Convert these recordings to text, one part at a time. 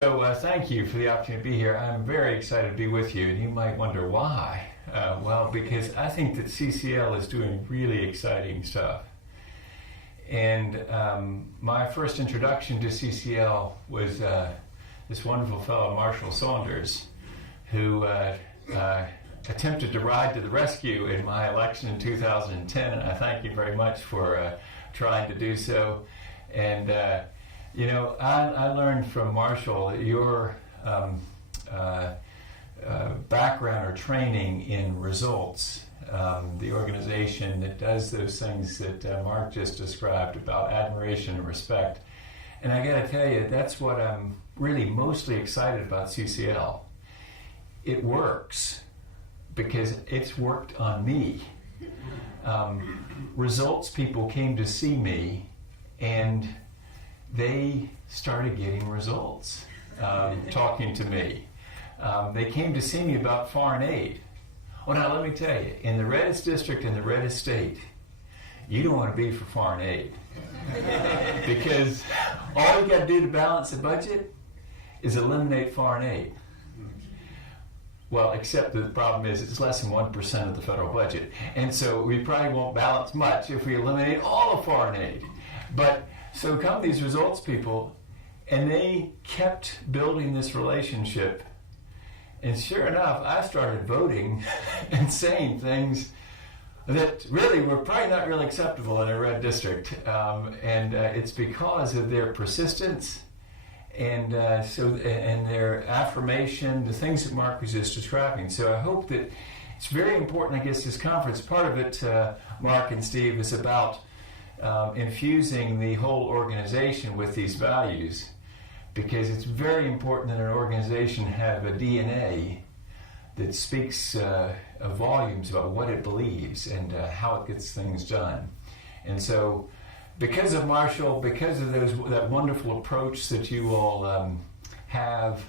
So thank you for the opportunity to be here. I'm very excited to be with you, and you might wonder why. Well, because I think that CCL is doing really exciting stuff. And my first introduction to CCL was this wonderful fellow, Marshall Saunders, who attempted to ride to the rescue in my election in 2010, and I thank you very much for trying to do so. And you know, I learned from Marshall that your background or training in results, the organization that does those things that Mark just described about admiration and respect. And I got to tell you, that's what I'm really mostly excited about CCL. It works because it's worked on me. Results people came to see me, and they started getting results, talking to me. They came to see me about foreign aid. Well, now let me tell you, in the reddest district in the reddest state, you don't want to be for foreign aid. Because all you got to do to balance the budget is eliminate foreign aid. Well, except that the problem is it's less than 1% of the federal budget. And so we probably won't balance much if we eliminate all of foreign aid. But so come these results people, and they kept building this relationship. And sure enough, I started voting and saying things that really were probably not really acceptable in a red district. And it's because of their persistence and and their affirmation, the things that Mark was just describing. So I hope that it's very important, I guess, this conference, part of it, Mark and Steve, is about infusing the whole organization with these values, because it's very important that an organization have a DNA that speaks volumes about what it believes and how it gets things done. And so because of Marshall, because of that wonderful approach that you all have,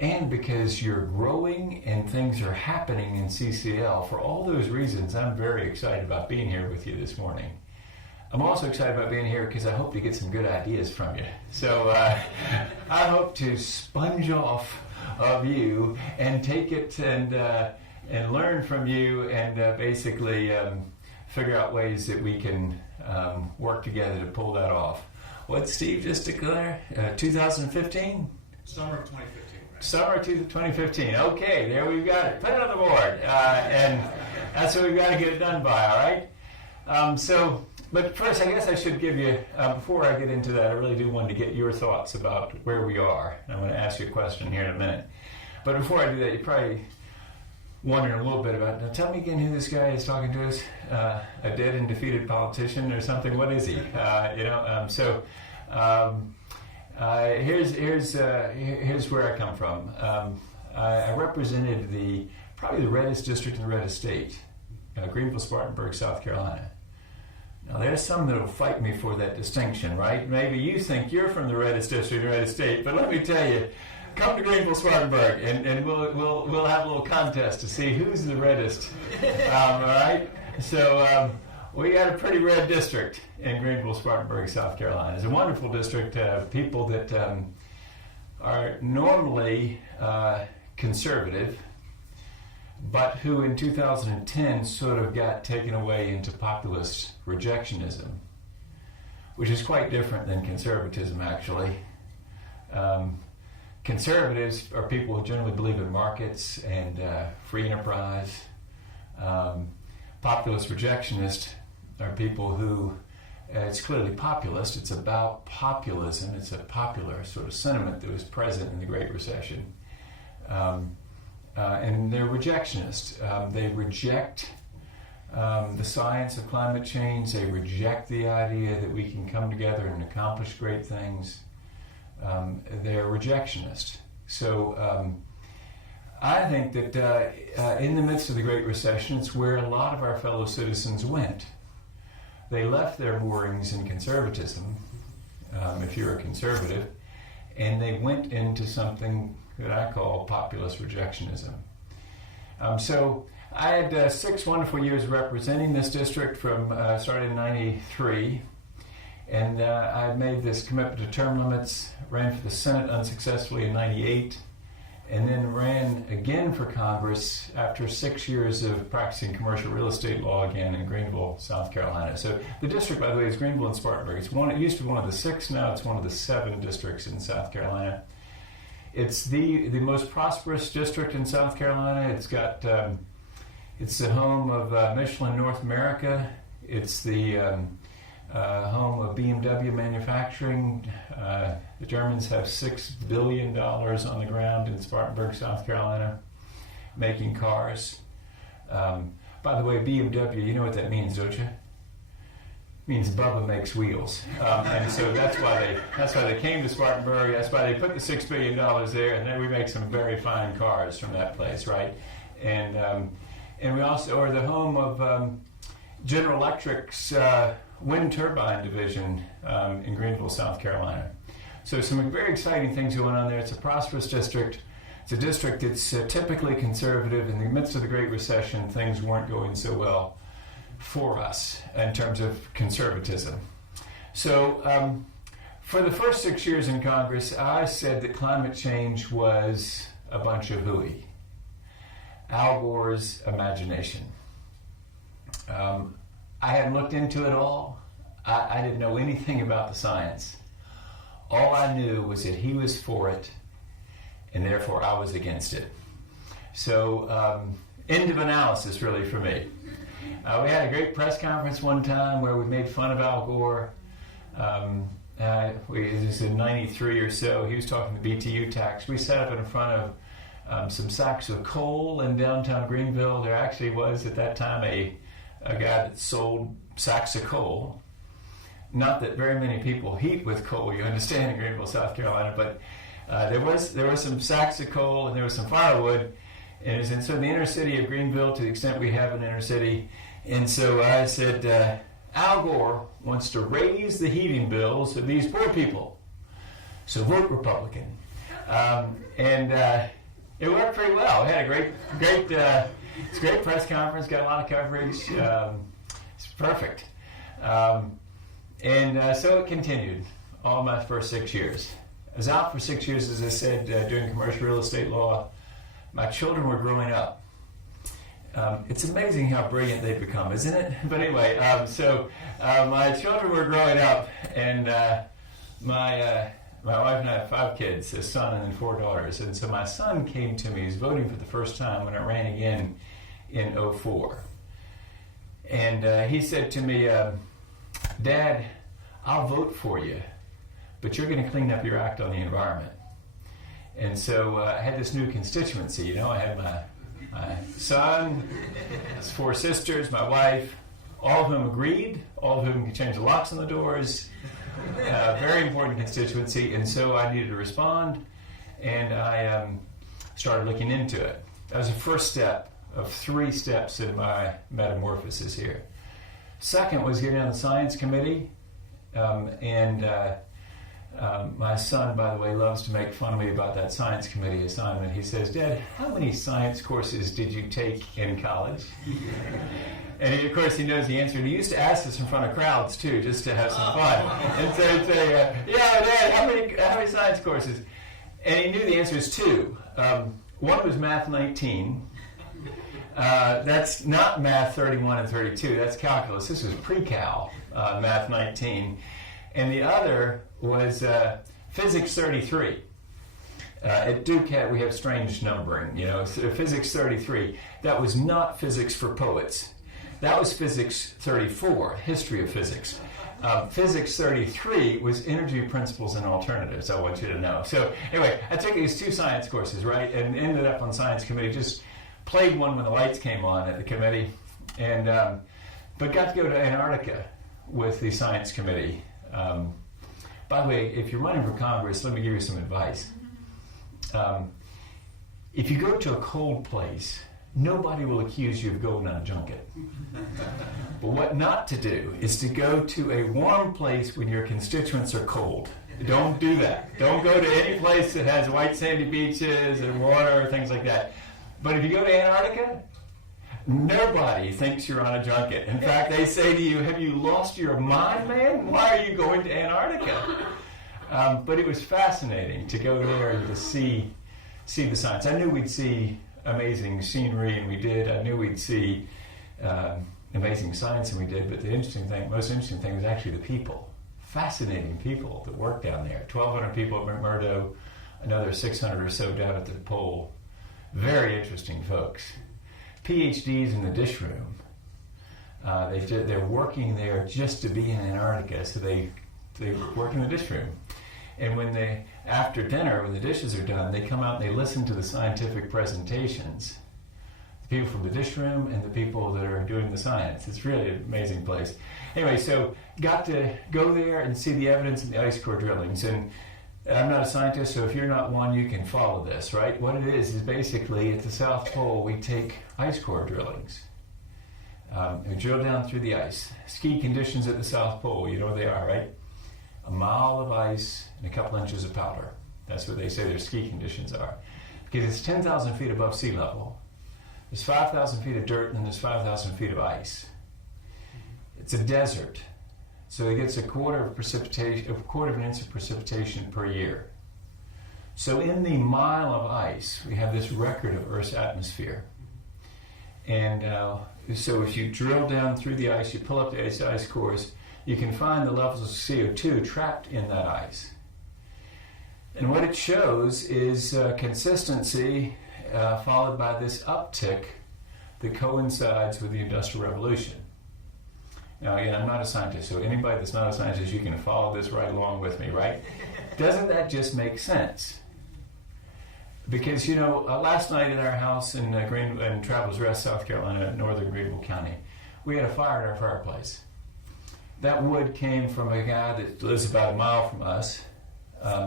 and because you're growing and things are happening in CCL, for all those reasons, I'm very excited about being here with you this morning. I'm also excited about being here because I hope to get some good ideas from you. So I hope to sponge off of you and take it and learn from you and basically figure out ways that we can work together to pull that off. What Steve just declared? 2015? Summer of 2015. Right? Summer of 2015. Okay, there we've got it. Put it on the board. And that's what we've got to get it done by, all right? But first, I guess I should give you, before I get into that, I really do want to get your thoughts about where we are. I'm going to ask you a question here in a minute. But before I do that, you're probably wondering a little bit about, now tell me again who this guy is talking to us. A dead and defeated politician or something? What is he? Here's where I come from. I represented probably the reddest district in the reddest state, Greenville, Spartanburg, South Carolina. Now, there's some that will fight me for that distinction, right? Maybe you think you're from the reddest district, the reddest state, but let me tell you, come to Greenville, Spartanburg, and we'll have a little contest to see who's the reddest. All right? So we got a pretty red district in Greenville, Spartanburg, South Carolina. It's a wonderful district of people that are normally conservative, but who in 2010 sort of got taken away into populist rejectionism, which is quite different than conservatism, actually. Conservatives are people who generally believe in markets and free enterprise. Populist rejectionists are people who, it's clearly populist, it's about populism, it's a popular sort of sentiment that was present in the Great Recession. And they're rejectionists. They reject the science of climate change. They reject the idea that we can come together and accomplish great things. They're rejectionists. So I think that in the midst of the Great Recession, it's where a lot of our fellow citizens went. They left their moorings in conservatism, if you're a conservative, and they went into something that I call populist rejectionism. So I had 6 wonderful years representing this district from started in '93, And I made this commitment to term limits, ran for the Senate unsuccessfully in 98, and then ran again for Congress after 6 years of practicing commercial real estate law again in Greenville, South Carolina. So the district, by the way, is Greenville and Spartanburg. It used to be one of the 6, now it's one of the 7 districts in South Carolina. It's the most prosperous district in South Carolina. It's got it's the home of Michelin North America. It's the home of BMW manufacturing. The Germans have $6 billion on the ground in Spartanburg, South Carolina, making cars. By the way, BMW, you know what that means, don't you? It means Bubba makes wheels. And so that's why they came to Spartanburg. That's why they put the $6 billion there, and then we make some very fine cars from that place, right? And we also are the home of General Electric's wind turbine division in Greenville, South Carolina. So some very exciting things going on there. It's a prosperous district. It's a district that's typically conservative. In the midst of the Great Recession, things weren't going so well for us in terms of conservatism. So for the first 6 years in Congress, I said that climate change was a bunch of hooey. Al Gore's imagination. I hadn't looked into it all. I didn't know anything about the science. All I knew was that he was for it, and therefore I was against it. So, end of analysis, really, for me. We had a great press conference one time where we made fun of Al Gore. It was in 93 or so. He was talking the BTU tax. We sat up in front of some sacks of coal in downtown Greenville. There actually was, at that time, a guy that sold sacks of coal. Not that very many people heat with coal, you understand, in Greenville, South Carolina, but there was some sacks of coal and there was some firewood, and it was in the inner city of Greenville, to the extent we have an inner city. And so I said, Al Gore wants to raise the heating bills of these poor people, so vote Republican. And it worked pretty well. We had a great press conference, got a lot of coverage. It's perfect. And so it continued all my first 6 years. I was out for 6 years, as I said, doing commercial real estate law. My children were growing up. It's amazing how brilliant they've become, isn't it? But anyway, my children were growing up, and my wife and I have 5 kids, a son and then 4 daughters. And so my son came to me. He was voting for the first time when I ran again in 2004. And he said to me, Dad, I'll vote for you, but you're going to clean up your act on the environment. And so I had this new constituency. I had my son, his 4 sisters, my wife, all of whom agreed, all of whom could change the locks on the doors. Very important constituency, and so I needed to respond, and I started looking into it. That was the first step of 3 steps in my metamorphosis here. Second was getting on the science committee, and my son, by the way, loves to make fun of me about that science committee assignment. He says, Dad, how many science courses did you take in college? And of course, he knows the answer. And he used to ask us in front of crowds, too, just to have some fun. And so he'd say, yeah, Dad, how many science courses? And he knew the answer is 2. One was Math 19. That's not Math 31 and 32. That's calculus. This was pre-cal, Math 19. And the other was Physics 33. At Duke, we have strange numbering, So Physics 33. That was not physics for poets. That was Physics 34, History of Physics. Physics 33 was Energy Principles and Alternatives, I want you to know. So anyway, I took these 2 science courses, right, and ended up on science committee. Just played one when the lights came on at the committee, and but got to go to Antarctica with the science committee. By the way, if you're running for Congress, let me give you some advice. If you go to a cold place, nobody will accuse you of going on a junket. But what not to do is to go to a warm place when your constituents are cold. Don't do that. Don't go to any place that has white sandy beaches and water or things like that. But if you go to Antarctica, Nobody thinks you're on a junket. In fact, they say to you, have you lost your mind, man? Why are you going to Antarctica? But it was fascinating to go there and to see the science. I knew we'd see amazing scenery, and we did. I knew we'd see amazing science, and we did. But the most interesting thing was actually the people. Fascinating people that work down there. 1,200 people at McMurdo, another 600 or so down at the pole. Very interesting folks. PhDs in the dish room. They're working there just to be in Antarctica, so they work in the dish room. And after dinner, when the dishes are done, they come out and they listen to the scientific presentations. The people from the dish room and the people that are doing the science. It's really an amazing place. Anyway, so got to go there and see the evidence in the ice core drillings. And I'm not a scientist, so if you're not one, you can follow this, right? What it is basically at the South Pole, we take ice core drillings. We drill down through the ice. Ski conditions at the South Pole, you know what they are, right? A mile of ice and a couple inches of powder. That's what they say their ski conditions are. Because it's 10,000 feet above sea level. There's 5,000 feet of dirt and then there's 5,000 feet of ice. It's a desert. So it gets a quarter of an inch of precipitation per year. So in the mile of ice, we have this record of Earth's atmosphere. And so if you drill down through the ice, you pull up the ice cores, you can find the levels of CO2 trapped in that ice. And what it shows is consistency followed by this uptick that coincides with the Industrial Revolution. Now, again, I'm not a scientist, so anybody that's not a scientist, you can follow this right along with me, right? Doesn't that just make sense? Because, last night in our house in Travelers Rest, South Carolina, northern Greenville County, we had a fire in our fireplace. That wood came from a guy that lives about a mile from us.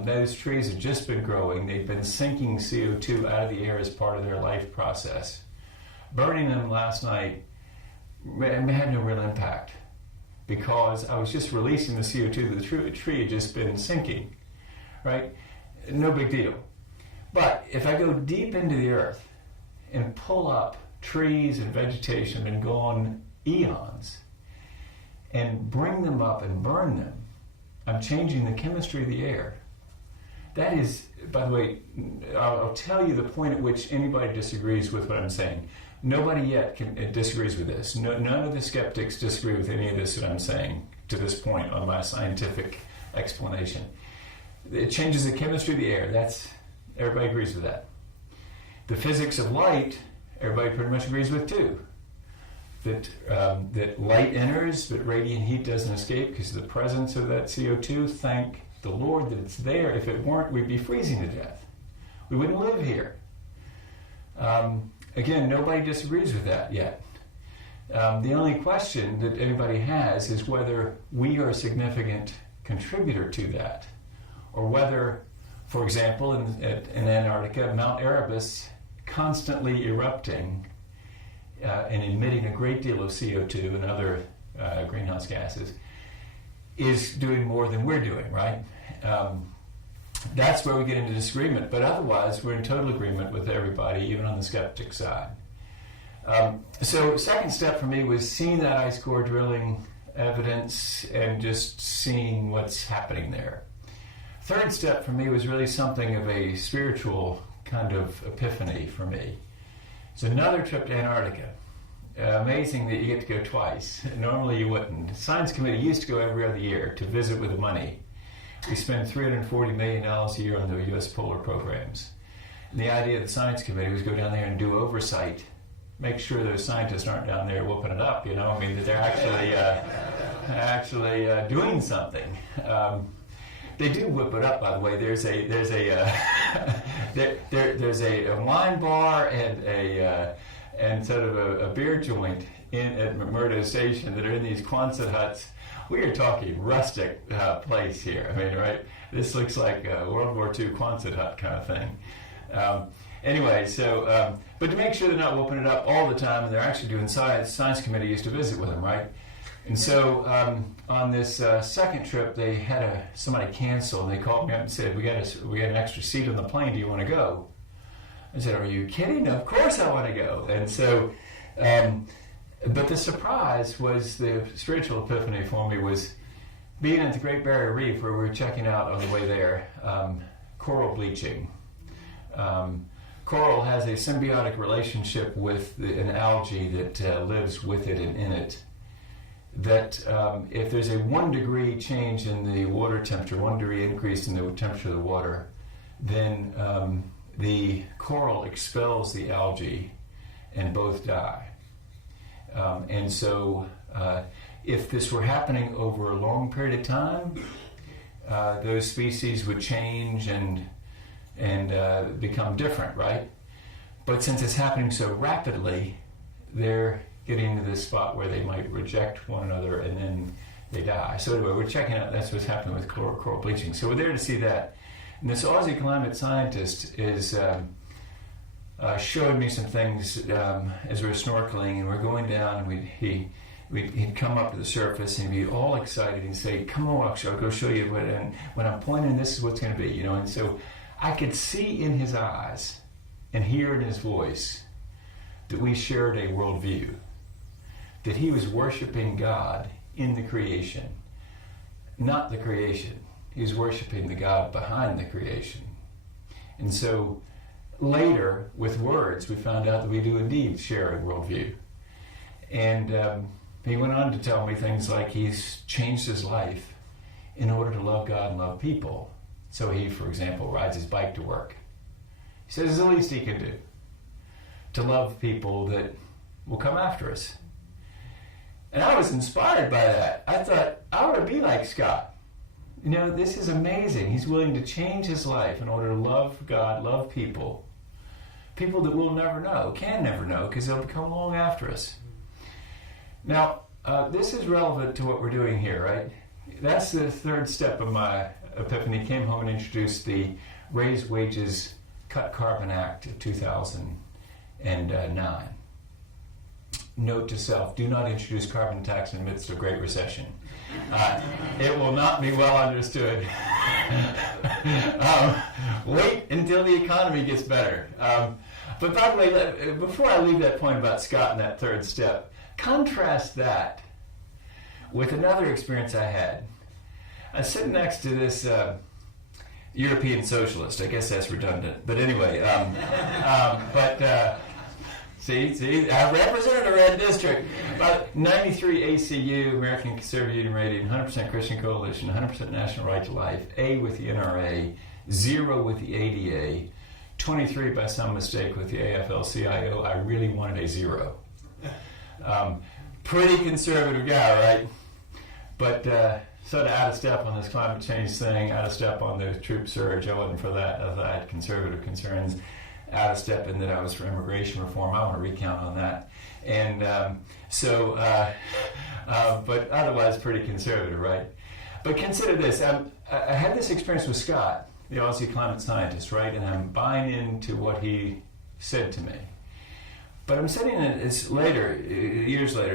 Those trees had just been growing. They'd been sinking CO2 out of the air as part of their life process. Burning them last night had no real impact because I was just releasing the CO2 that the tree had just been sinking, right? No big deal. But if I go deep into the earth and pull up trees and vegetation and go on eons and bring them up and burn them, I'm changing the chemistry of the air. That is, by the way, I'll tell you the point at which anybody disagrees with what I'm saying. Nobody yet disagrees with this. None of the skeptics disagree with any of this that I'm saying to this point on my scientific explanation. It changes the chemistry of the air. Everybody agrees with that. The physics of light, everybody pretty much agrees with too. That light enters, but radiant heat doesn't escape because of the presence of that CO2. Thank the Lord that it's there. If it weren't, we'd be freezing to death. We wouldn't live here. Again, nobody disagrees with that yet. The only question that anybody has is whether we are a significant contributor to that, or whether, for example, in Antarctica, Mount Erebus constantly erupting and emitting a great deal of CO2 and other greenhouse gases is doing more than we're doing, right? That's where we get into disagreement, but otherwise we're in total agreement with everybody, even on the skeptic side. So second step for me was seeing that ice core drilling evidence and just seeing what's happening there. Third step for me was really something of a spiritual kind of epiphany for me. It's another trip to Antarctica. Amazing that you get to go twice. Normally you wouldn't. The Science Committee used to go every other year to visit with the money. We spend $340 million a year on the U.S. polar programs. And the idea of the Science Committee was go down there and do oversight, make sure those scientists aren't down there whooping it up, that they're actually doing something. They do whip it up, by the way. There's a wine bar and sort of a beer joint at McMurdo Station that are in these Quonset huts. We are talking rustic place here. I mean, right? This looks like a World War II Quonset hut kind of thing. Anyway, so but to make sure they're not whooping it up all the time, and they're actually doing science committee used to visit with them, right? And so on this second trip, they had somebody cancel, and they called me up and said, we got an extra seat on the plane. Do you want to go? I said, are you kidding? Of course I want to go. And so But the surprise was, the spiritual epiphany for me was being at the Great Barrier Reef, where we were checking out on the way there, coral bleaching. Coral has a symbiotic relationship with an algae that lives with it and in it. That if there's a 1 degree change in the water temperature, 1 degree increase in the temperature of the water, then the coral expels the algae and both die. And so if this were happening over a long period of time, those species would change and become different, right? But since it's happening so rapidly, they're getting to this spot where they might reject one another and then they die. So anyway, we're checking out, that's what's happening with coral bleaching. So we're there to see that. And this Aussie climate scientist is showed me some things as we were snorkeling, and we're going down, and he'd come up to the surface and he'd be all excited and say, "Come on, I'll go show you what," and when I'm pointing, this is what's going to be, you know. And so I could see in his eyes and hear in his voice that we shared a worldview, that he was worshiping God in the creation, not the creation. He was worshiping the God behind the creation. And so later, with words, we found out that we do indeed share a worldview. And he went on to tell me things like he's changed his life in order to love God and love people. So he, for example, rides his bike to work. He says it's the least he can do to love people that will come after us. And I was inspired by that. I thought, I want to be like Scott. You know, this is amazing. He's willing to change his life in order to love God, love people. People that we'll never know, can never know, because they'll come along after us. Now, this is relevant to what we're doing here, right? That's the third step of my epiphany. Came home and introduced the Raise Wages, Cut Carbon Act of 2009. Note to self, do not introduce carbon tax in the midst of Great Recession. It will not be well understood. Wait until the economy gets better. But by the way, before I leave that point about Scott and that third step, contrast that with another experience I had. I was sitting next to this European socialist. I guess that's redundant. But anyway, See, I represent a red district. 93 ACU, American Conservative Union rating, 100% Christian Coalition, 100% National Right to Life, A with the NRA, 0 with the ADA, 23 by some mistake with the AFL-CIO. I really wanted a 0. Pretty conservative guy, right? But sort of out of step on this climate change thing, out of step on the troop surge. I wasn't for that. I had conservative concerns. Out of step in that I was for immigration reform. I want to recount on that. And but otherwise pretty conservative, right? But consider this. I had this experience with Scott, the Aussie climate scientist, right? And I'm buying into what he said to me. But I'm sitting years later,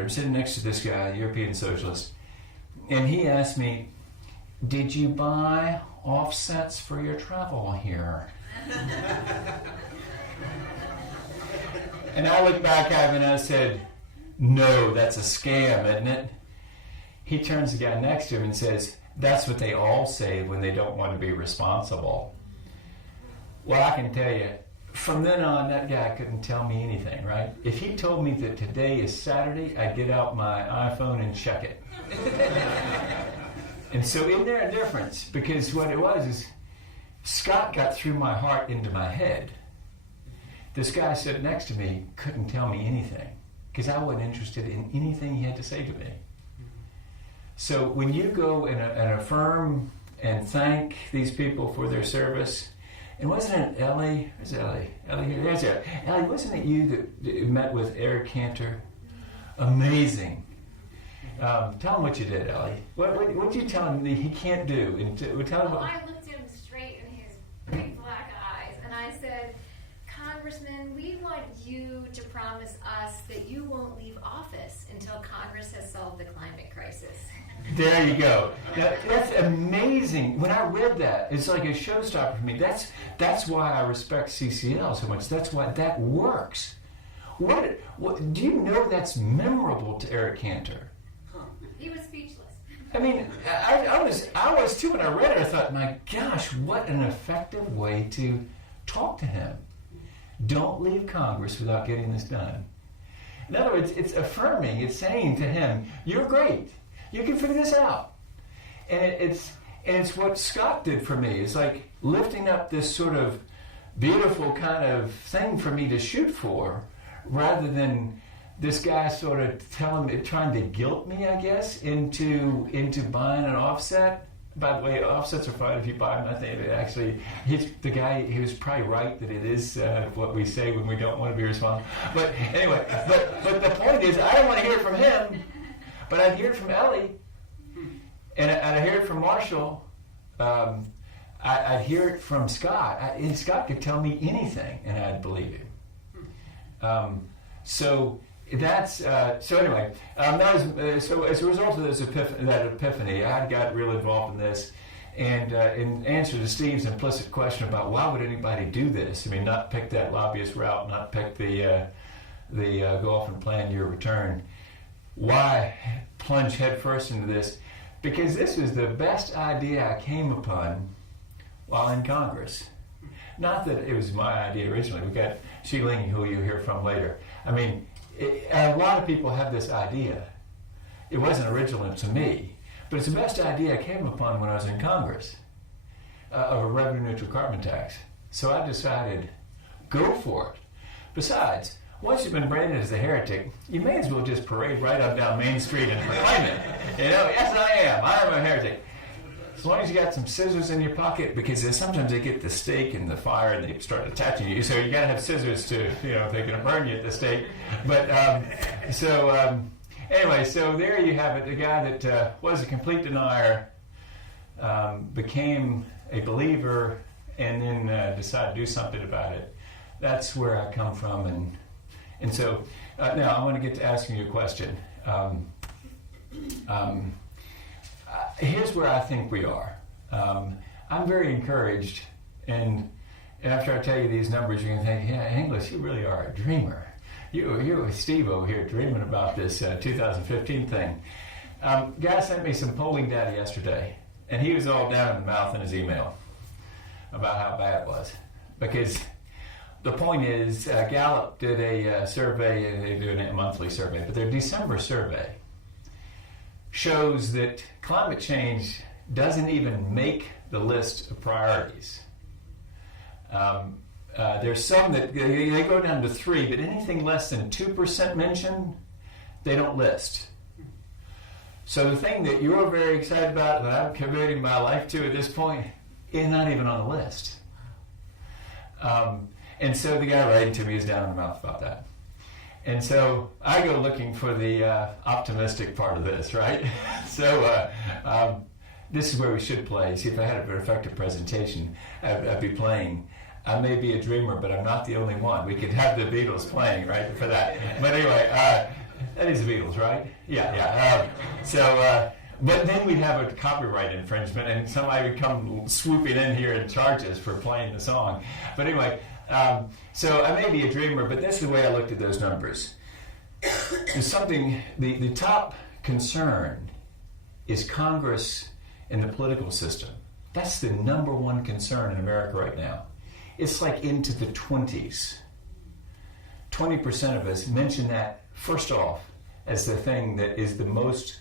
I'm sitting next to this guy, European socialist, and he asked me, "Did you buy offsets for your travel here?" And I looked back at him and I said, "No, that's a scam, isn't it?" He turns to the guy next to him and says, "That's what they all say when they don't want to be responsible." Well, I can tell you, from then on, that guy couldn't tell me anything, right? If he told me that today is Saturday, I'd get out my iPhone and check it. And so isn't there a difference? Because what it was is, Scott got through my heart into my head. This guy sitting next to me couldn't tell me anything because I wasn't interested in anything he had to say to me. So when you go and affirm and thank these people for their service, and wasn't it Ellie? Where's Ellie? There's Ellie. Ellie, wasn't it you that met with Eric Cantor? Amazing. Tell him what you did, Ellie. What did you tell him that he can't do? And tell him I looked him straight in his big black eyes and I said, "Congressman, we want you to promise us that you won't leave office until Congress has solved the climate crisis." There you go. Now, that's amazing. When I read that, it's like a showstopper for me. That's why I respect CCL so much. That's why that works. What do you know that's memorable to Eric Cantor? He was speechless. I mean, I was too when I read it. I thought, my gosh, what an effective way to talk to him. Don't leave Congress without getting this done. In other words, it's affirming. It's saying to him, "You're great. You can figure this out." And it's what Scott did for me. It's like lifting up this sort of beautiful kind of thing for me to shoot for, rather than this guy sort of trying to guilt me, I guess, into buying an offset. By the way, offsets are fine if you buy them. I think actually, the guy he was probably right that it is what we say when we don't want to be responsible. But anyway, but the point is, I don't want to hear it from him, but I'd hear it from Ellie, and I'd hear it from Marshall. I'd hear it from Scott. And Scott could tell me anything, and I'd believe him. So that's so anyway. So as a result of that epiphany, I got real involved in this, and in answer to Steve's implicit question about why would anybody do this? I mean, not pick that lobbyist route, not pick the go off and plan your return. Why plunge headfirst into this? Because this was the best idea I came upon while in Congress. Not that it was my idea originally. We got Sheeling, who you'll hear from later. I mean, a lot of people have this idea. It wasn't original to me, but it's the best idea I came upon when I was in Congress of a revenue-neutral carbon tax. So I decided, go for it. Besides, once you've been branded as a heretic, you may as well just parade right up down Main Street and proclaim it. You know, yes, I am a heretic. As long as you got some scissors in your pocket, because sometimes they get the stake in the fire and they start attaching you. So you got to have scissors to, if they're going to burn you at the stake. But anyway, so there you have it. The guy that was a complete denier became a believer and then decided to do something about it. That's where I come from. And so now I want to get to asking you a question. Here's where I think we are. I'm very encouraged, and after I tell you these numbers, you're going to think, yeah, Inglis, you really are a dreamer. You Steve over here dreaming about this 2015 thing. Guy sent me some polling data yesterday, and he was all down in the mouth in his email about how bad it was. Because the point is, Gallup did a survey, and they do a monthly survey, but their December survey shows that climate change doesn't even make the list of priorities. There's some that they go down to 3, but anything less than 2% mention, they don't list. So the thing that you're very excited about, that I'm committing my life to at this point, is not even on the list. And so the guy writing to me is down in the mouth about that. And so I go looking for the optimistic part of this, right? So this is where we should play. See, if I had an effective presentation, I'd be playing. I may be a dreamer, but I'm not the only one. We could have the Beatles playing, right, for that. But anyway, that is the Beatles, right? Yeah. But then we'd have a copyright infringement, and somebody would come swooping in here and charge us for playing the song. But anyway, so I may be a dreamer, but that's the way I looked at those numbers. There's something, the top concern is Congress and the political system. That's the number one concern in America right now. It's like into the 20s. 20% of us mention that first off as the thing that is the most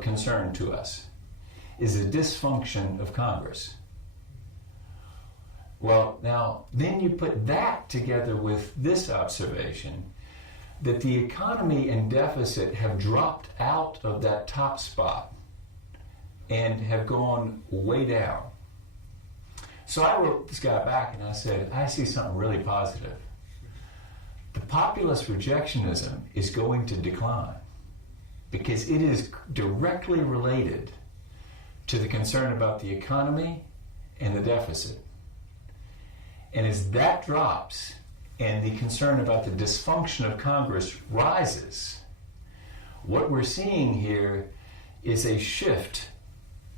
concern to us, is the dysfunction of Congress. Well, now, then you put that together with this observation that the economy and deficit have dropped out of that top spot and have gone way down. So I wrote this guy back and I said, I see something really positive. The populist rejectionism is going to decline because it is directly related to the concern about the economy and the deficit. And as that drops and the concern about the dysfunction of Congress rises, what we're seeing here is a shift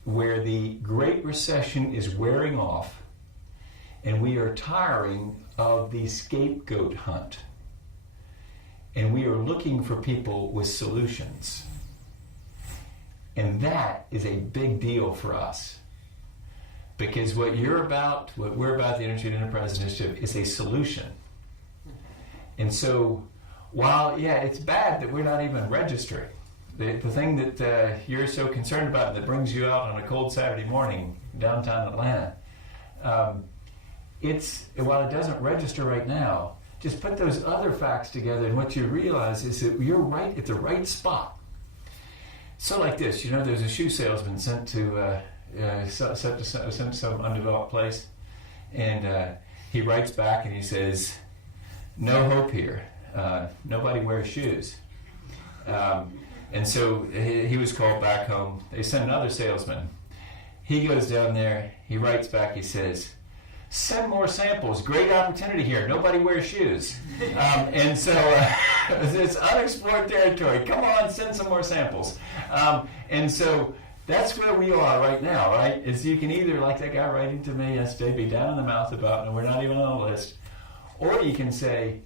where the Great Recession is wearing off and we are tiring of the scapegoat hunt. and we are looking for people with solutions. And that is a big deal for us. Because what we're about, the Energy and Enterprise Initiative, is a solution. And so, while, it's bad that we're not even registering, the thing that you're so concerned about that brings you out on a cold Saturday morning downtown Atlanta, while it doesn't register right now, just put those other facts together, and what you realize is that you're right at the right spot. So like this, there's a shoe salesman sent to some undeveloped place, and he writes back and he says, "No hope here. Nobody wears shoes." And so he was called back home. They sent another salesman. He goes down there, he writes back, he says, "Send more samples. Great opportunity here. Nobody wears shoes." And so it's unexplored territory. Come on, send some more samples. And so that's where we are right now, right? Is you can either, like that guy writing to me yesterday, be down in the mouth about, and we're not even on the list, or you can say,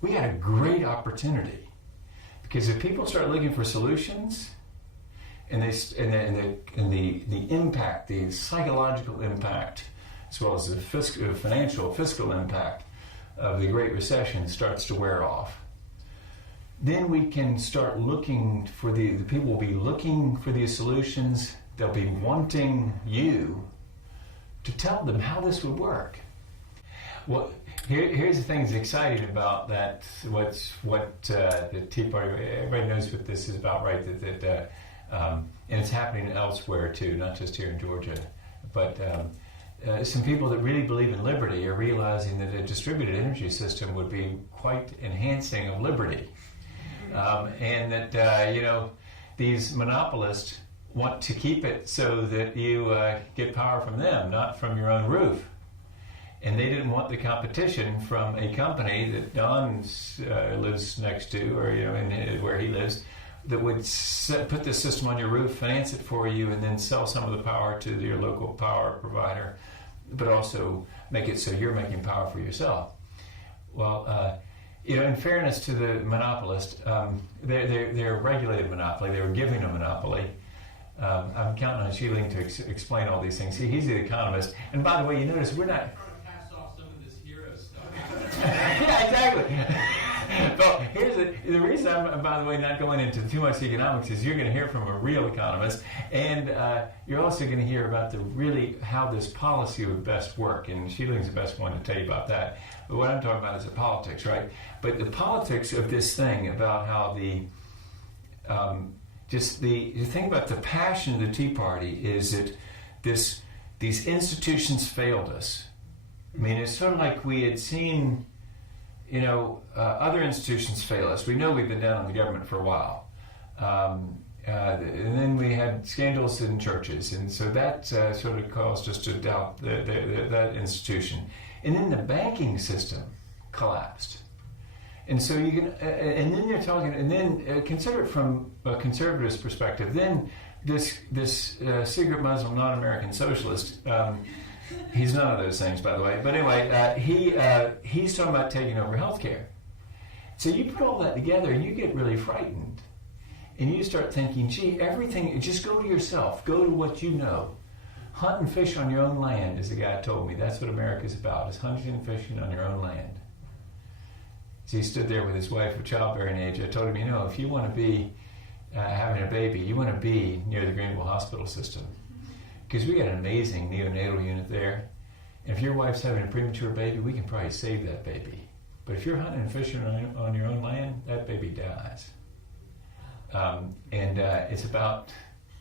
we had a great opportunity. Because if people start looking for solutions, and the impact, the psychological impact, as well as the fiscal impact of the Great Recession starts to wear off, then we can start looking for the people will be looking for these solutions. They'll be wanting you to tell them how this would work. Well, here's the thing that's exciting about that. What the Tea Party? Everybody knows what this is about, right? And it's happening elsewhere too, not just here in Georgia. But some people that really believe in liberty are realizing that a distributed energy system would be quite enhancing of liberty, and that these monopolists want to keep it so that you get power from them, not from your own roof. And they didn't want the competition from a company that Don lives next to, or where he lives, that would put this system on your roof, finance it for you, and then sell some of the power to your local power provider, but also make it so you're making power for yourself. Well, in fairness to the monopolist, they're a regulated monopoly. They were giving a monopoly. I'm counting on Sheeling to explain all these things. See, he's the economist. And by the way, you notice we're not... Yeah, exactly. Well, here's the reason I'm, by the way, not going into too much economics is you're going to hear from a real economist, and you're also going to hear about how this policy would best work, and Sheeling's the best one to tell you about that. But what I'm talking about is the politics, right? But the politics of this thing about how the thing about the passion of the Tea Party is that these institutions failed us. I mean, it's sort of like we had seen, other institutions fail us. We know we've been down on the government for a while. And then we had scandals in churches, and so that sort of caused us to doubt that institution. And then the banking system collapsed. And so you can, and then you're talking, and then consider it from a conservativist perspective. Then this secret Muslim, non-American socialist, he's none of those things, by the way. But anyway, he's talking about taking over healthcare. So you put all that together, and you get really frightened. And you start thinking, gee, everything, just go to yourself. Go to what you know. Hunt and fish on your own land, as the guy told me. That's what America's about, is hunting and fishing on your own land. So he stood there with his wife of childbearing age. I told him, if you want to be having a baby, you want to be near the Greenville Hospital system. Because we got an amazing neonatal unit there. And if your wife's having a premature baby, we can probably save that baby. But if you're hunting and fishing on your own land, that baby dies. And it's about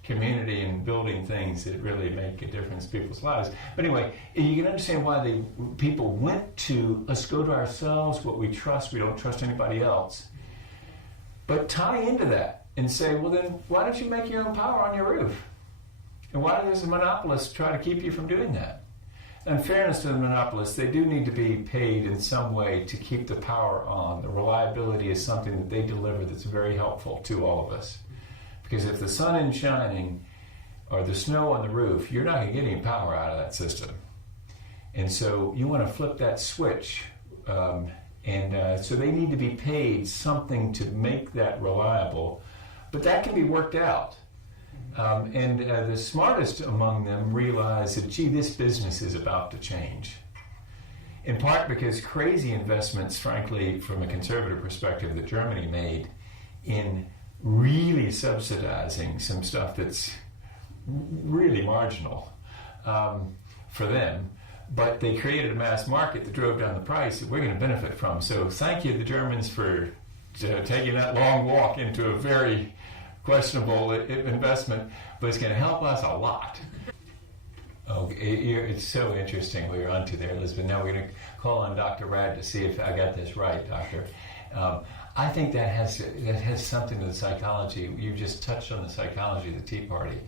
community and building things that really make a difference in people's lives. But anyway, you can understand why people went to, let's go to ourselves, what we trust, we don't trust anybody else. But tie into that and say, well then, why don't you make your own power on your roof? And why does the monopolist try to keep you from doing that? In fairness to the monopolists, they do need to be paid in some way to keep the power on. The reliability is something that they deliver that's very helpful to all of us. Because if the sun isn't shining or the snow on the roof, you're not going to get any power out of that system. And so you want to flip that switch. And And so they need to be paid something to make that reliable. But that can be worked out. And the smartest among them realize that, gee, this business is about to change. In part because crazy investments, frankly, from a conservative perspective, that Germany made in really subsidizing some stuff that's really marginal for them. But they created a mass market that drove down the price that we're going to benefit from. So thank you, the Germans, for taking that long walk into a very questionable investment, but it's going to help us a lot. Oh, it's so interesting what you're onto there, Elizabeth. Now we're going to call on Dr. Rad to see if I got this right, Doctor. I think that has something to the psychology. You just touched on the psychology of the Tea Party.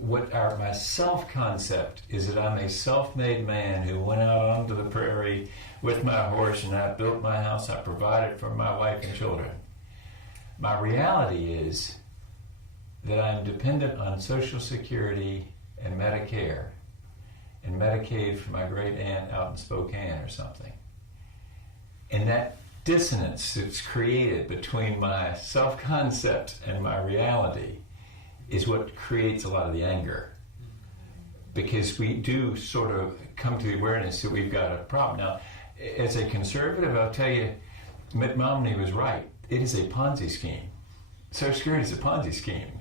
My self-concept is that I'm a self-made man who went out onto the prairie with my horse, and I built my house. I provided for my wife and children. My reality is that I'm dependent on Social Security and Medicare and Medicaid for my great aunt out in Spokane or something. And that dissonance that's created between my self-concept and my reality is what creates a lot of the anger. Because we do sort of come to the awareness that we've got a problem. Now, as a conservative, I'll tell you, Mitt Romney was right. It is a Ponzi scheme. Social Security is a Ponzi scheme.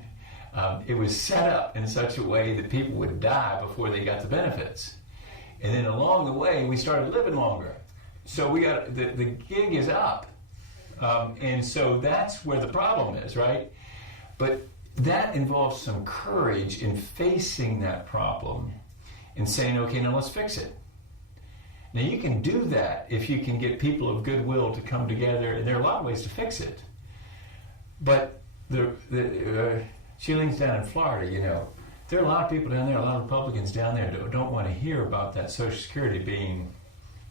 It was set up in such a way that people would die before they got the benefits. And then along the way, we started living longer. So we got the gig is up. And so that's where the problem is, right? But that involves some courage in facing that problem and saying, okay, now let's fix it. Now you can do that if you can get people of goodwill to come together, and there are a lot of ways to fix it. But Sheiling's down in Florida, there are a lot of people down there, a lot of Republicans down there don't want to hear about that Social Security being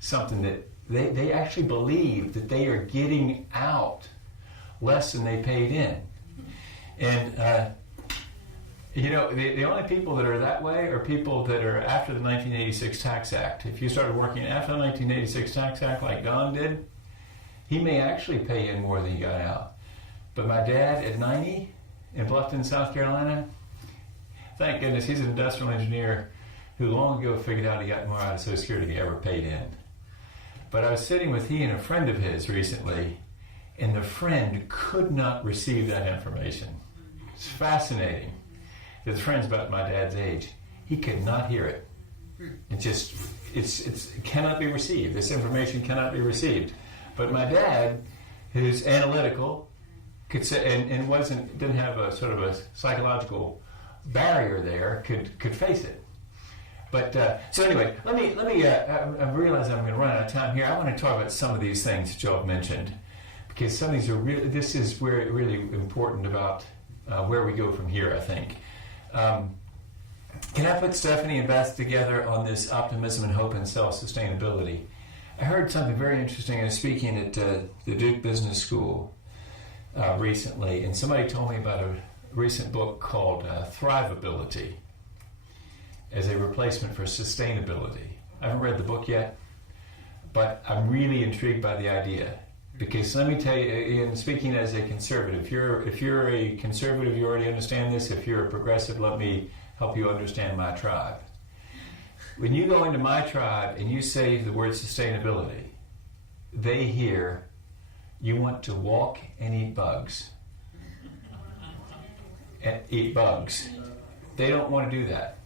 something that they actually believe that they are getting out less than they paid in. And, the only people that are that way are people that are after the 1986 Tax Act. If you started working after the 1986 Tax Act like Don did, he may actually pay in more than he got out. But my dad at 90 in Bluffton, South Carolina, thank goodness he's an industrial engineer who long ago figured out he got more out of Social Security than he ever paid in. But I was sitting with he and a friend of his recently, and the friend could not receive that information. It's fascinating. The friend's about my dad's age. He could not hear it. It cannot be received. This information cannot be received. But my dad, who's analytical, could say, and didn't have a sort of a psychological barrier there, could face it. But so anyway, let me. I realize I'm going to run out of time here. I want to talk about some of these things that y'all have mentioned, because some of these are really. This is where really important about where we go from here, I think. Can I put Stephanie and Beth together on this optimism and hope and self-sustainability? I heard something very interesting. I was speaking at the Duke Business School recently, and somebody told me about a recent book called Thrivability as a replacement for sustainability. I haven't read the book yet, but I'm really intrigued by the idea. Because let me tell you, and speaking as a conservative, if you're a conservative, you already understand this. If you're a progressive, let me help you understand my tribe. When you go into my tribe and you say the word sustainability, they hear you want to walk and eat bugs. And eat bugs. They don't want to do that.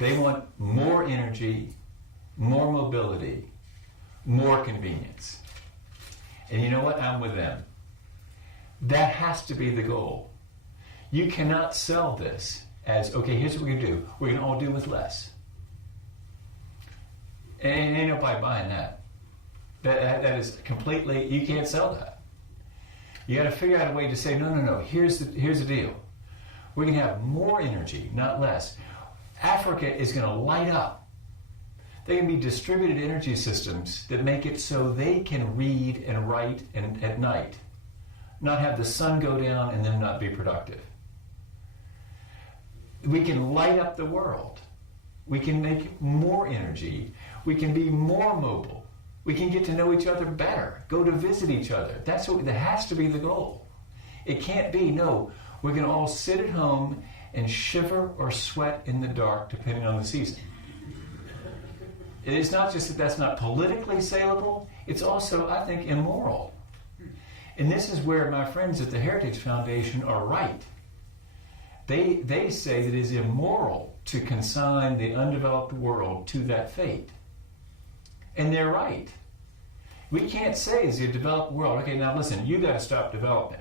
They want more energy, more mobility, more convenience. And you know what? I'm with them. That has to be the goal. You cannot sell this as, okay, here's what we're going to do. We're going to all do with less. And ain't nobody buying that. That is completely, you can't sell that. You got to figure out a way to say, no, here's the deal. We're going to have more energy, not less. Africa is going to light up. They can be distributed energy systems that make it so they can read and write at night, not have the sun go down and them not be productive. We can light up the world. We can make more energy. We can be more mobile. We can get to know each other better, go to visit each other. That has to be the goal. It can't be, no, we're going to all sit at home and shiver or sweat in the dark, depending on the season. It is not just that that's not politically saleable, it's also, I think, immoral. And this is where my friends at the Heritage Foundation are right. They say that it is immoral to consign the undeveloped world to that fate. And they're right. We can't say as a developed world, okay, now listen, you got to stop developing.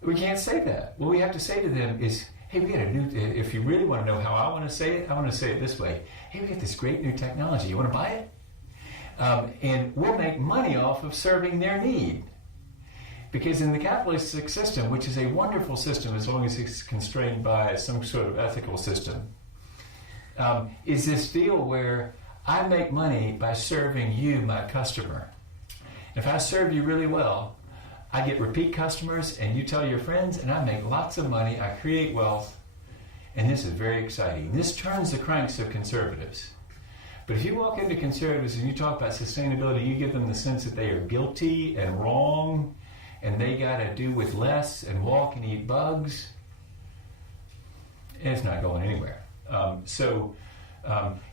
We can't say that. What we have to say to them is, hey, we got a new, if you really want to know how I want to say it, I want to say it this way. Hey, we got this great new technology. You want to buy it? And we'll make money off of serving their need. Because in the capitalistic system, which is a wonderful system as long as it's constrained by some sort of ethical system, is this deal where I make money by serving you, my customer. If I serve you really well, I get repeat customers, and you tell your friends, and I make lots of money, I create wealth, and this is very exciting. This turns the cranks of conservatives. But if you walk into conservatives and you talk about sustainability, you give them the sense that they are guilty and wrong, and they got to do with less and walk and eat bugs, it's not going anywhere.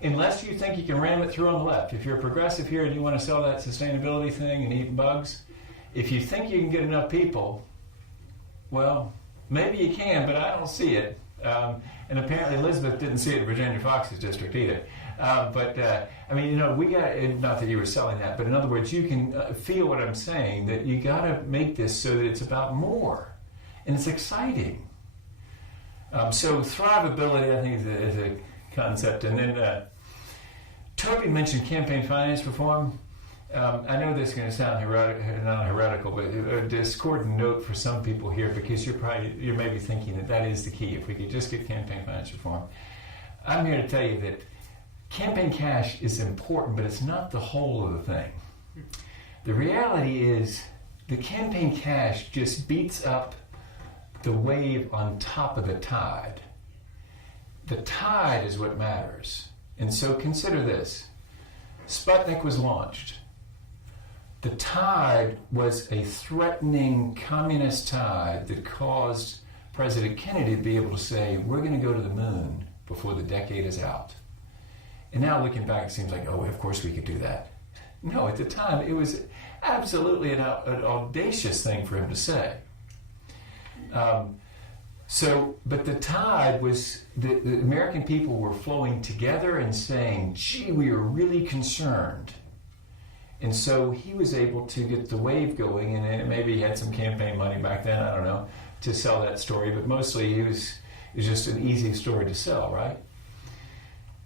Unless you think you can ram it through on the left, if you're a progressive here and you want to sell that sustainability thing and eat bugs, if you think you can get enough people, well, maybe you can, but I don't see it. And apparently Elizabeth didn't see it in Virginia Fox's district either. We got, not that you were selling that, but in other words, you can feel what I'm saying, that you got to make this so that it's about more. And it's exciting. So thrivability, I think, is a concept. And then Toby mentioned campaign finance reform. I know this is going to sound not heretical, but a discordant note for some people here, because you're maybe thinking that is the key. If we could just get campaign finance reform, I'm here to tell you that campaign cash is important, but it's not the whole of the thing. The reality is the campaign cash just beats up the wave on top of the tide. The tide is what matters. And so consider this. Sputnik was launched. The tide was a threatening communist tide that caused President Kennedy to be able to say, we're going to go to the moon before the decade is out. And now looking back, it seems like, oh, of course we could do that. No, at the time, it was absolutely an audacious thing for him to say. But the tide was, the American people were flowing together and saying, gee, we are really concerned. And so he was able to get the wave going, and maybe he had some campaign money back then, I don't know, to sell that story, but mostly it was just an easy story to sell, right?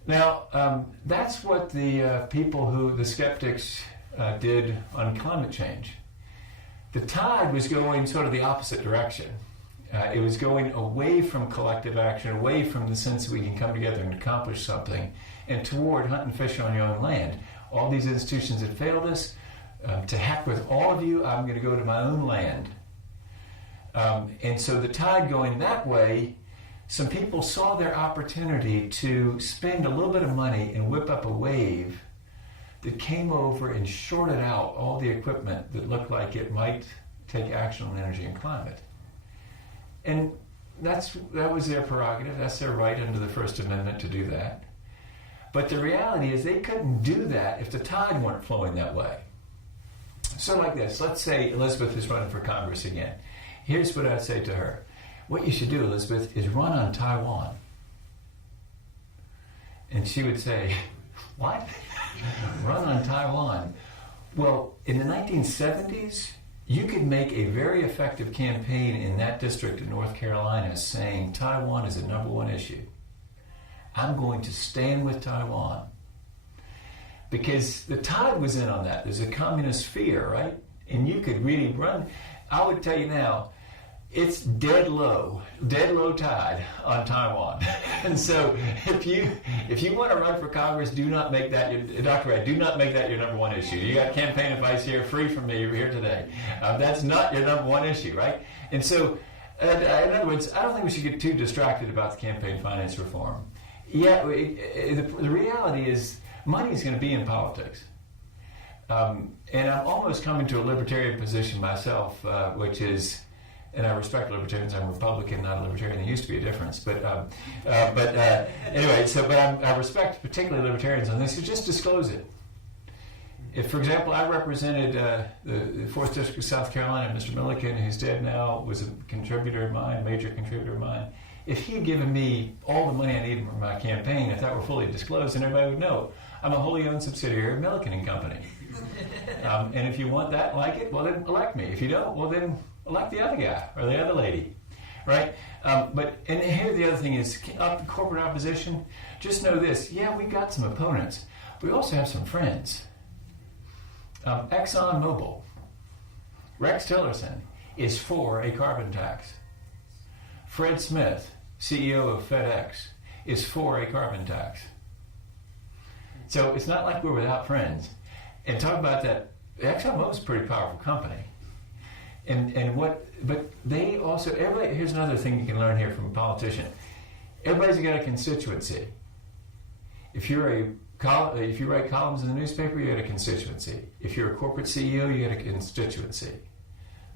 Now, that's what the skeptics did on climate change. The tide was going sort of the opposite direction. It was going away from collective action, away from the sense that we can come together and accomplish something, and toward hunt and fish on your own land. All these institutions had failed us. To heck with all of you, I'm going to go to my own land. And so the tide going that way, some people saw their opportunity to spend a little bit of money and whip up a wave that came over and shorted out all the equipment that looked like it might take action on energy and climate. And that was their prerogative. That's their right under the First Amendment to do that. But the reality is they couldn't do that if the tide weren't flowing that way. So like this, let's say Elizabeth is running for Congress again. Here's what I'd say to her. What you should do, Elizabeth, is run on Taiwan. And she would say, what? Run on Taiwan. Well, in the 1970s, you could make a very effective campaign in that district in North Carolina saying Taiwan is the number one issue. I'm going to stand with Taiwan. Because the tide was in on that. There's a communist fear, right? And you could really run. I would tell you now, it's dead low tide on Taiwan. And so if you want to run for Congress, do not make that Dr. Ray, do not make that your number one issue. You got campaign advice here, free from me, you're here today. That's not your number one issue, right? And so, in other words, I don't think we should get too distracted about the campaign finance reform. Yeah, the reality is money's going to be in politics. And I'm almost coming to a libertarian position myself, which is, and I respect libertarians. I'm Republican, not a libertarian. There used to be a difference, but anyway. I respect particularly libertarians on this. So just disclose it. If, for example, I represented the 4th District of South Carolina, Mr. Milliken, who's dead now, was a contributor of mine, major contributor of mine. If he had given me all the money I needed for my campaign, if that were fully disclosed, then everybody would know. I'm a wholly owned subsidiary of Milliken and Company. And if you want that, like it, well then elect me. If you don't, well then elect the other guy or the other lady, right? And here the other thing is, corporate opposition, just know this, yeah, we got some opponents. We also have some friends. ExxonMobil, Rex Tillerson, is for a carbon tax. Fred Smith, CEO of FedEx, is for a carbon tax. So it's not like we're without friends. And talk about that, ExxonMobil is a pretty powerful company. But they also, here's another thing you can learn here from a politician. Everybody's got a constituency. If you write columns in the newspaper, you got a constituency. If you're a corporate CEO, you got a constituency.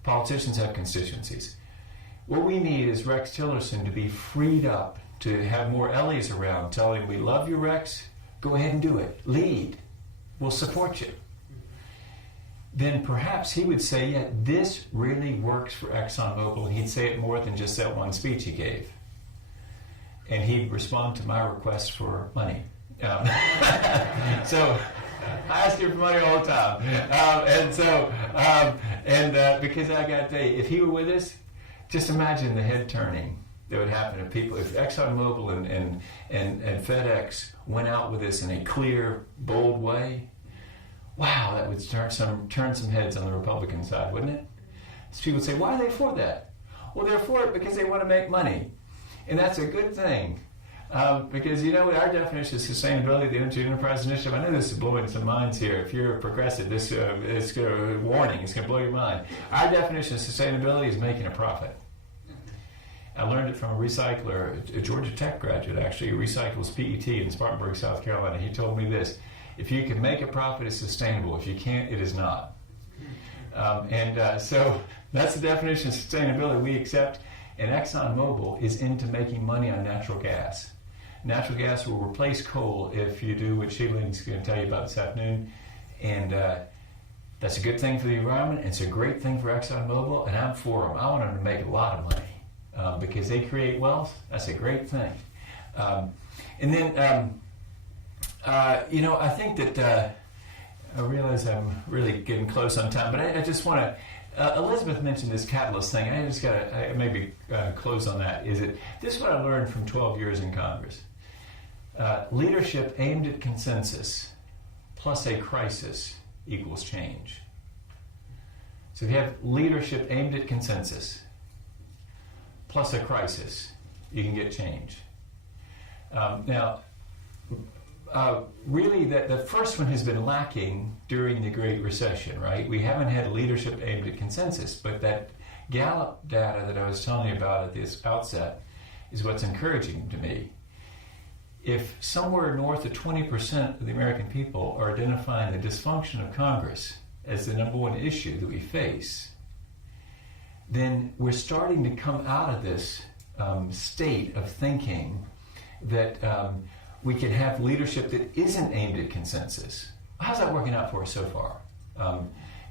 Politicians have constituencies. What we need is Rex Tillerson to be freed up, to have more Ellies around telling, we love you, Rex, go ahead and do it. Lead. We'll support you. Then perhaps he would say, yeah, this really works for ExxonMobil, and he'd say it more than just that one speech he gave. And he'd respond to my request for money. So I ask him for money all the time. Because I got to tell you, if he were with us, just imagine the head turning that would happen if ExxonMobil and FedEx went out with this in a clear, bold way. Wow, that would turn some heads on the Republican side, wouldn't it? So people would say, why are they for that? Well, they're for it because they want to make money. And that's a good thing. Because, our definition of sustainability, the Energy Enterprise Initiative, I know this is blowing some minds here. If you're a progressive, this is a warning. It's going to blow your mind. Our definition of sustainability is making a profit. I learned it from a recycler, a Georgia Tech graduate, actually, who recycles PET in Spartanburg, South Carolina. He told me this: if you can make a profit, it's sustainable. If you can't, it is not. So that's the definition of sustainability we accept. And ExxonMobil is into making money on natural gas. Natural gas will replace coal if you do what Sheiling's going to tell you about this afternoon. And that's a good thing for the environment. It's a great thing for ExxonMobil, and I'm for them. I want them to make a lot of money because they create wealth. That's a great thing. I think that I realize I'm really getting close on time, but I just want to. Elizabeth mentioned this catalyst thing. I just got to maybe close on that. This is what I learned from 12 years in Congress. Leadership aimed at consensus plus a crisis equals change. So if you have leadership aimed at consensus plus a crisis, you can get change. Really, the first one has been lacking during the Great Recession, right? We haven't had leadership aimed at consensus, but that Gallup data that I was telling you about at this outset is what's encouraging to me. If somewhere north of 20% of the American people are identifying the dysfunction of Congress as the number one issue that we face, then we're starting to come out of this state of thinking that we can have leadership that isn't aimed at consensus. How's that working out for us so far?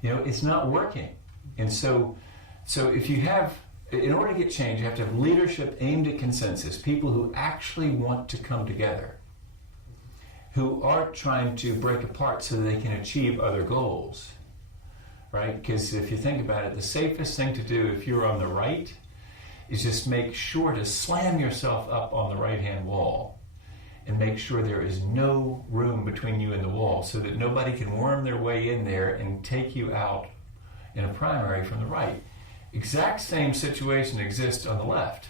It's not working. And so if you have, in order to get change, you have to have leadership aimed at consensus, people who actually want to come together, who aren't trying to break apart so that they can achieve other goals, right? Because if you think about it, the safest thing to do if you're on the right is just make sure to slam yourself up on the right-hand wall and make sure there is no room between you and the wall so that nobody can worm their way in there and take you out in a primary from the right. Exact same situation exists on the left.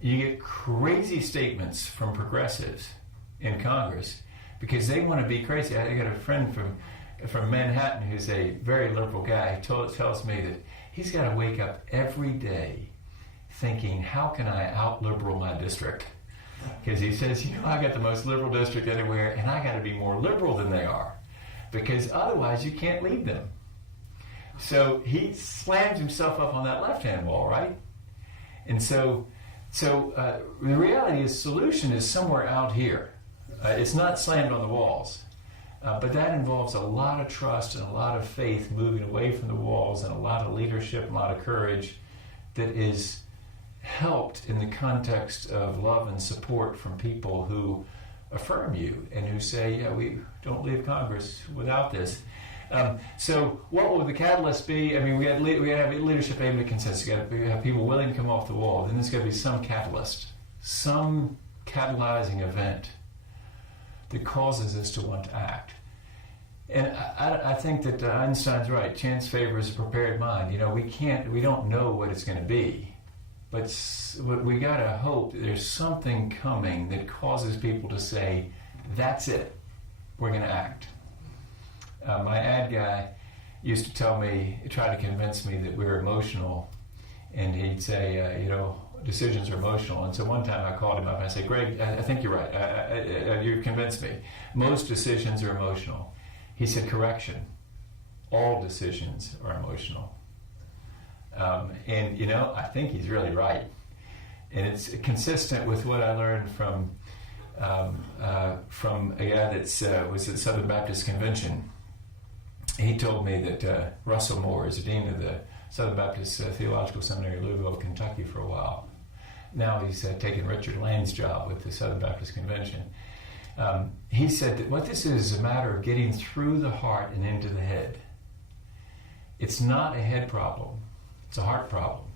You get crazy statements from progressives in Congress because they want to be crazy. I got a friend from Manhattan who's a very liberal guy. He tells me that he's got to wake up every day thinking, how can I out-liberal my district? Because he says, I got the most liberal district anywhere, and I got to be more liberal than they are, because otherwise you can't lead them. So he slams himself up on that left-hand wall, right? And so the reality is, solution is somewhere out here. It's not slammed on the walls. But that involves a lot of trust and a lot of faith moving away from the walls, and a lot of leadership, a lot of courage that is helped in the context of love and support from people who affirm you and who say, we don't leave Congress without this. So what will the catalyst be? I mean, we got to have leadership aiming at consensus. We got to have people willing to come off the wall. Then there's got to be some catalyst, some catalyzing event that causes us to want to act. And I think that Einstein's right. Chance favors a prepared mind. We don't know what it's going to be, but we got to hope that there's something coming that causes people to say, that's it, we're going to act. My ad guy used to try to convince me that we're emotional, and he'd say, decisions are emotional. And so one time I called him up and I said, Greg, I think you're right. You convinced me. Most decisions are emotional. He said, correction. All decisions are emotional. And I think he's really right. And it's consistent with what I learned from a guy that was at Southern Baptist Convention. He told me that Russell Moore is the dean of the Southern Baptist Theological Seminary, Louisville, Kentucky, for a while. Now he's taken Richard Lane's job with the Southern Baptist Convention. He said that what this is a matter of getting through the heart and into the head. It's not a head problem. It's a heart problem.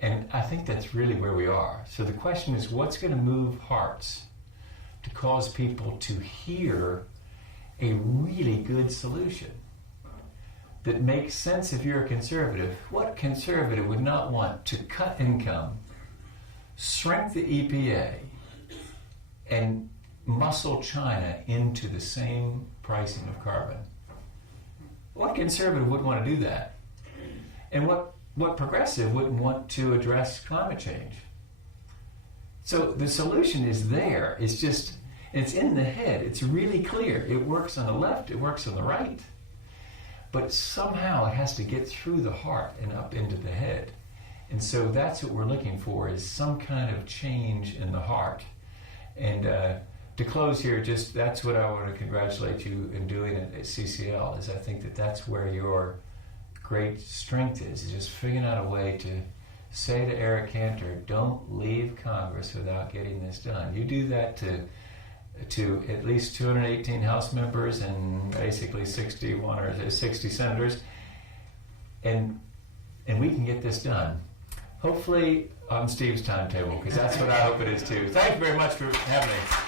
And I think that's really where we are. So the question is, what's going to move hearts to cause people to hear a really good solution that makes sense if you're a conservative? What conservative would not want to cut income, shrink the EPA, and muscle China into the same pricing of carbon? What conservative wouldn't want to do that? And what progressive wouldn't want to address climate change? So the solution is there. It's in the head. It's really clear. It works on the left. It works on the right. But somehow it has to get through the heart and up into the head. And so that's what we're looking for, is some kind of change in the heart. And to close here, that's what I want to congratulate you in doing at CCL, is I think that that's where your great strength is just figuring out a way to say to Eric Cantor, don't leave Congress without getting this done. You do that to at least 218 House members and basically 61 or 60 senators, and we can get this done. Hopefully on Steve's timetable, because that's what I hope it is too. Thank you very much for having me.